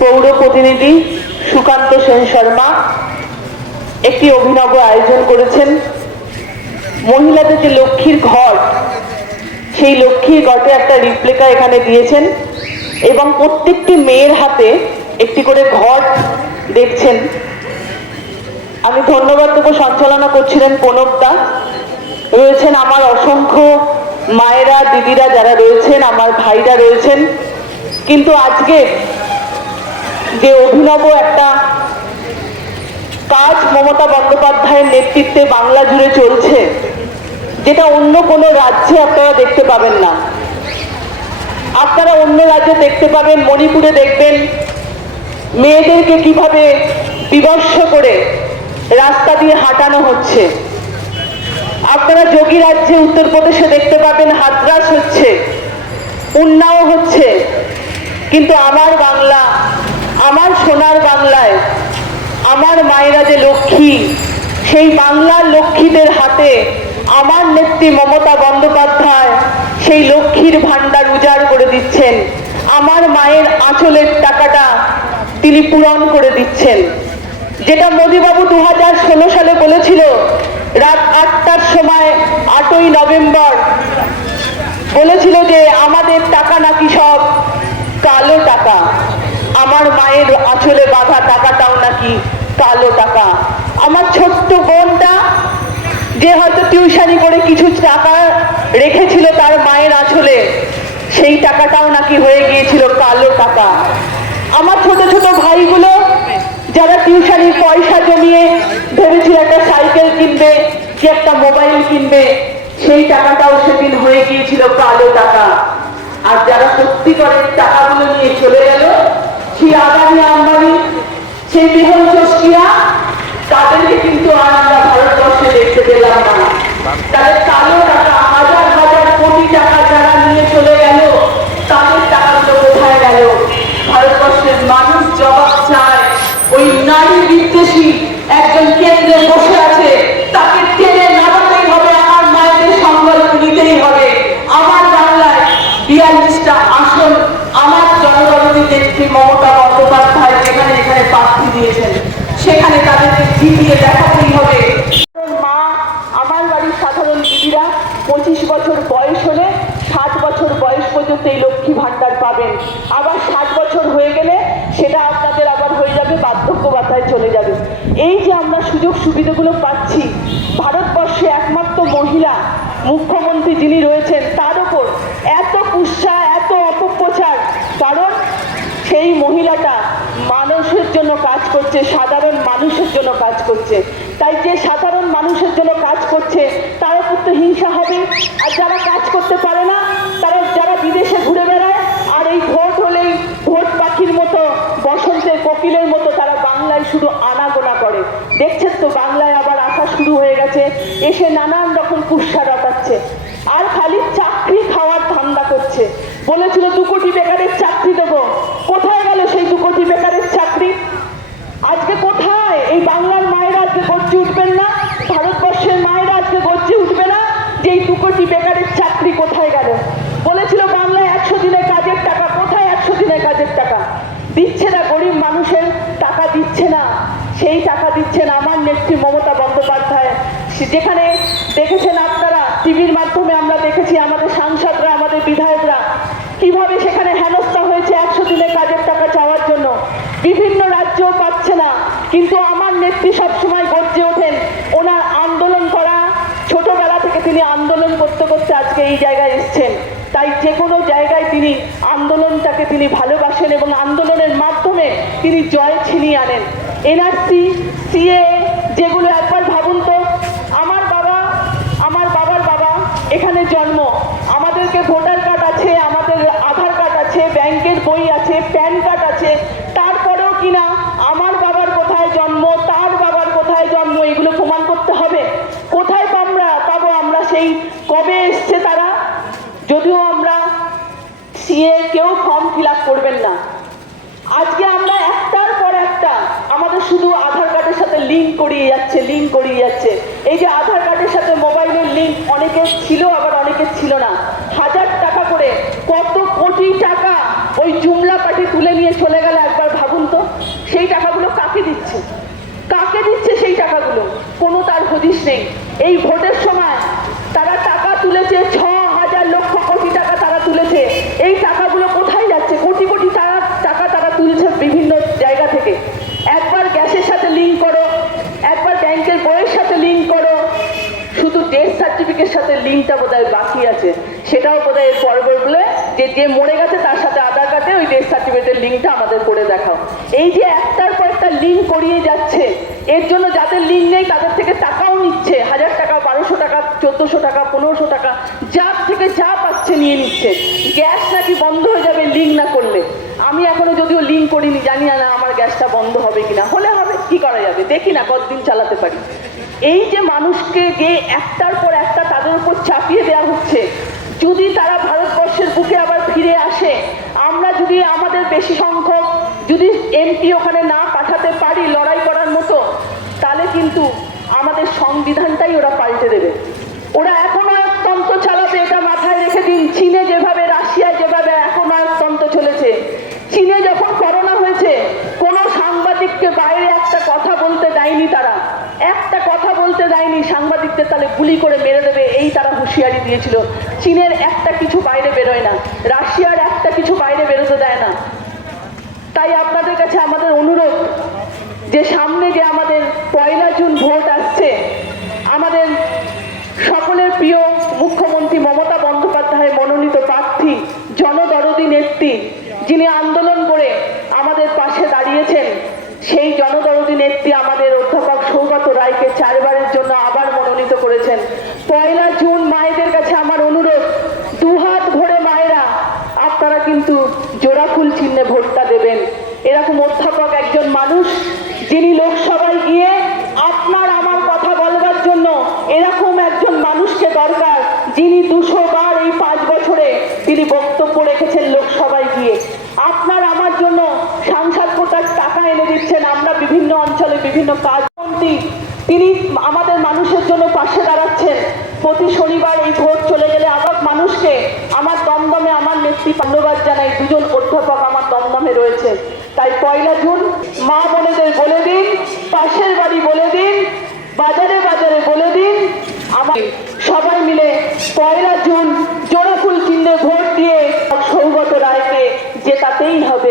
পৌর প্রতিনিধি সুকান্ত সেন শর্মা একটি অভিনব আয়োজন করেছেন। মহিলাদের যে লক্ষ্মীর ঘর সেই লক্ষ্মীর ঘটে একটা রিপ্লিকা এখানে দিয়েছেন এবং প্রত্যেকটি মেয়ের হাতে একটি করে ঘর দেখছেন। আমি ধন্যবাদ দেবো সঞ্চালনা করছিলেন প্রণবদা। রয়েছেন আমার অসংখ্য মায়েরা, দিদিরা যারা রয়েছেন, আমার ভাইরা রয়েছেন। কিন্তু আজকে যে অভিনব একটা কাজ মমতা বন্দ্যোপাধ্যায়ের নেতৃত্বে বাংলা জুড়ে চলছে, যেটা অন্য কোনো রাজ্যে আপনারা দেখতে পাবেন না। আপনারা অন্য রাজ্যে দেখতে পাবেন, মণিপুরে দেখবেন, মেয়েদেরকে কীভাবে বিবর্ষ করে রাস্তা দিয়ে হাঁটানো হচ্ছে। আপনারা যোগী রাজ্যে, উত্তরপ্রদেশে দেখতে পাবেন, হাতরাস হচ্ছে, উন্নাও হচ্ছে। কিন্তু আমার বাংলা সোনার বাংলায়, আমার মায়েরা যে লক্ষ্মী, সেই বাংলার লক্ষ্মীদের হাতে আমার নেত্রী মমতা বন্দ্যোপাধ্যায় সেই লক্ষ্মীর ভাণ্ডার উজাড় করে দিচ্ছেন। আমার মায়ের আঁচলের টাকাটা তিনি পূরণ করে দিচ্ছেন। যেটা মোদীবাবু দু হাজার ষোলো সালে বলেছিল, রাত আটটার সময় আটই নভেম্বর বলেছিল যে, আমাদের টাকা নাকি সব কালো টাকা। আমার মায়ের আঁচলে বাঁধা টাকাটাও নাকি কালো টাকা। আমার ছোট্ট বোনটা যে হয়তো টিউশনি করে কিছু টাকা রেখেছিল তার মায়ের আঁচলে, সেই টাকাটাও নাকি হয়ে গিয়েছিল কালো টাকা। আমার ছোট ছোট ভাইগুলো যারা টিউশনির পয়সা জমিয়ে ভেবেছিল একটা সাইকেল কিনবে, কি একটা মোবাইল কিনবে, সেই টাকাটাও সেদিন হয়ে গিয়েছিল কালো টাকা। আর যারা সত্যি করে টাকাগুলো নিয়ে চলে গেল সেই আদানি আম্বানি সেই বিহন চষ্টিয়া তাদেরকে কিন্তু আর আমরা ভারতবর্ষে দেখতে পেলাম না তাদের কালো টাকা হাজার হাজার কোটি টাকা যারা নিয়ে চলে গেল তাদের টাকাগুলো কোথায় গেল ভারতবর্ষের মানুষ জবাব চায় ওই নারী বিদ্বেষী একজন কেন্দ্রে বসে আছে তাকে টেনে নামাতেই হবে আমার মায়েদের সংকল্প নিতেই হবে আমার বাংলায় বিয়াল্লিশটা আসন আমার জনগণনী নেত্রী মমতা বন্দ্যোপাধ্যায় যেখানে এখানে প্রার্থী দিয়েছেন সেখানে তাদেরকে জিতিয়ে দেখাতেই হবে। মা, আমার বাড়ির সাধারণ দিদিরা পঁচিশ বছর বয়স হলে ষাট বছর বয়স পর্যন্ত এই লক্ষ্মী ভাণ্ডার পাবেন। আবার ষাট বছর হয়ে গেলে সেটা আপনাদের আবার হয়ে যাবে বার্ধক্য ভাতায় চলে যাবে। এই যে আমরা সুযোগ সুবিধাগুলো পাচ্ছি, ভারতবর্ষে একমাত্র মহিলা মুখ্যমন্ত্রী যিনি রয়েছেন, তার উপর এত কুৎসা, এত অপপ্রচার, কারণ সেই মহিলাটা মানুষের জন্য কাজ করছে, সাধারণ মানুষের জন্য কাজ করছে। তাই যে সাধারণ মানুষের জন্য কাজ করছে, তার উপর তো হিংসা হবে। আর যারা কাজ করতে পারে না, তারা যারা বিদেশে ঘুরে বেড়ায়, আর এই ভোট হলেই ভোট পাখির মতো বসন্তে কোকিলের মতো তারা বাংলায় শুধু আনাগোনা করে। দেখছেন তো, বাংলায় আবার আসা শুরু হয়ে গেছে, এসে নানান রকম কুৎসা রটাচ্ছে। আর খালি চাকরি খাওয়ার ধান্দা করছে। বলেছিল, দু কোটি বেকারের চাকরি দেবো। কোথায় গেল সেই দু কোটি বেকারের চাকরি? আজকে কোথায়? এই বাংলার মায়েরা আজকে গর্জে উঠবেন না? ভারতবর্ষের মায়েরা আজকে গর্জে উঠবে না? যে এই দু কোটি বেকারের চাকরি কোথায় গেল? বলেছিল বাংলায় একশো দিনের কাজের টাকা। কোথায় একশো দিনের কাজের টাকা? দিচ্ছে না গরিব মানুষের টাকা দিচ্ছে না। সেই টাকা দিচ্ছেন আমার নেত্রী মমতা বন্দ্যোপাধ্যায়। যেখানে দেখেছেন আপনারা, টিভির মাধ্যমে আমরা দেখেছি আমাদের সাংসদরা, আমাদের বিধায়করা, কীভাবে সেখানে হেনস্থা হয়েছে একশো দিনের কাজের টাকা চাওয়ার জন্য। বিভিন্ন রাজ্য পাচ্ছে না। কিন্তু আমার নেত্রী সবসময় গর্জে ওঠেন। ওনার আন্দোলন করা, ছোটবেলা থেকে তিনি আন্দোলন করতে করতে আজকে এই জায়গায় এসছেন। তাই যে কোনো জায়গায় তিনি আন্দোলনটাকে তিনি ভালোবাসেন এবং আন্দোলনের মাধ্যমে তিনি জয় ছিনিয়ে আনেন। এনআরসি, সিএ, যেগুলো একবার ভাবুন তো, আমার বাবা, আমার বাবার বাবা এখানে জন্ম। আমাদেরকে ভোটার কার্ড আছে, আমাদের আধার কার্ড আছে, ব্যাংকের বই আছে, প্যান সেই কবে এসছে তারা? যদিও আমরা সিএ কেউ ফর্ম ফিল করবেন না। আজকে আমরা একটার পর একটা আমাদের শুধু আধার কার্ডের সাথে লিঙ্ক করিয়ে যাচ্ছে লিঙ্ক করিয়ে যাচ্ছে। এই যে আধার কার্ডের সাথে মোবাইলের লিঙ্ক অনেকে ছিল, আবার অনেকে ছিল না। হাজার টাকা করে কত কোটি টাকা ওই জুমলা পাটি তুলে নিয়ে চলে গেলে একবার ভাবুন তো। সেই টাকাগুলো কাকে দিচ্ছে? কাকে দিচ্ছে সেই টাকাগুলো? কোনো তার হদিশ নেই। এই ভোটের সময় তারা টাকা তুলেছে ছ হাজার লক্ষ কোটি টাকা তারা তুলেছে। এই টাকাগুলো কোথায় যাচ্ছে? কোটি কোটি টাকা টাকা তারা তুলছে বিভিন্ন জায়গা থেকে। একবার গ্যাসের সাথে লিঙ্ক করো, একবার ব্যাংকের বইয়ের সাথে লিঙ্ক করো। শুধু ডেথ সার্টিফিকেট সাথে লিঙ্কটা বোধহয় বাকি আছে। সেটাও বোধহয় এর পরে বলে যে যে মরে গেছে তার সাথে আধার কার্ডে ওই ডেথ সার্টিফিকেটের লিঙ্কটা আমাদের করে দেখাও। এই যে একটার পর একটা লিঙ্ক করিয়ে যাচ্ছে, এর জন্য যাদের লিঙ্ক নেই তাদের থেকে টাকাও নিচ্ছে, হাজার চোদ্দোশো টাকা, পনেরোশো টাকা, যার থেকে যা পাচ্ছে নিয়ে নিচ্ছে। গ্যাস নাকি বন্ধ হয়ে যাবে লিঙ্ক না করলে। আমি এখনও যদিও লিঙ্ক করিনি, জানি না আমার গ্যাসটা বন্ধ হবে কিনা। হলে হবে, কি করা যাবে? দেখি না, কতদিন চালাতে পারি। এই যে মানুষকে যে একটার পর একটা তাদের উপর চাপিয়ে দেওয়া হচ্ছে, যদি তারা ভারতবর্ষের বুকে আবার ফিরে আসে, আমরা যদি আমাদের বেশি সংখ্যক যদি এমপি ওখানে না পাঠাতে পারি লড়াই করার মতো, তাহলে কিন্তু আমাদের সংবিধানটাই ওরা পাল্টে দেবে। বাইরে একটা কথা বলতে দেয়নি তারা। একটা কথা বলতে দেয়নি, সাংবাদিকদের তাহলে গুলি করে মেরে দেবে, এই তারা হুঁশিয়ারি দিয়েছিল। চীনের একটা কিছু বাইরে বেরোয় না, রাশিয়ার একটা কিছু বাইরে বেরোতে দেয় না। তাই আপনাদের কাছে আমাদের অনুরোধ যে সামনে যে আমাদের পয়লা জুন ভোট আসছে, আমাদের সকলের প্রিয় মুখ্যমন্ত্রী মমতা বন্দ্যোপাধ্যায় মনোনীত প্রার্থী জনদরদি নেত্রী যিনি আন্দোলন করে আমাদের পাশে দাঁড়িয়েছেন সেই জনদরদি নেত্রী আমাদের অধ্যাপক সৌগত রায়কে চারবারের জন্য আবার মনোনীত করেছেন পয়লা জুন মায়েদের কাছে আমার অনুরোধ দুহাত ভরে মায়েরা আপনারা কিন্তু জোড়া ফুল চিহ্নে ভোটটা দেবেন এরকম অধ্যাপক একজন মানুষ, যিনি লোকসভায় গিয়ে আপনার আমার কথা বলবার জন্য এরকম একজন মানুষকে দরকার, যিনি দুশো বার এই পাঁচ বছরে তিনি বক্তব্য রেখেছেন লোকসভায় গিয়ে। আপনার আমার জন্য সাংসদ কোটার টাকা এনে দিচ্ছেন, আমরা বিভিন্ন অঞ্চলে বিভিন্ন কাজ মন্ত্রী তিনি আমাদের মানুষের জন্য পাশে দাঁড়াচ্ছেন। প্রতি শনিবার এই ভোট চলে গেলে আবার মানুষকে আমার দমদমে আমার নেত্রী ধন্যবাদ জানাই, দুজন অধ্যাপক আমার দমদমে রয়েছে। তাই পয়লা জুন পয়লা জুন জোড়াফুল চিহ্নে ভোট দিয়ে সৌগত রায়কে জেতাতেই হবে।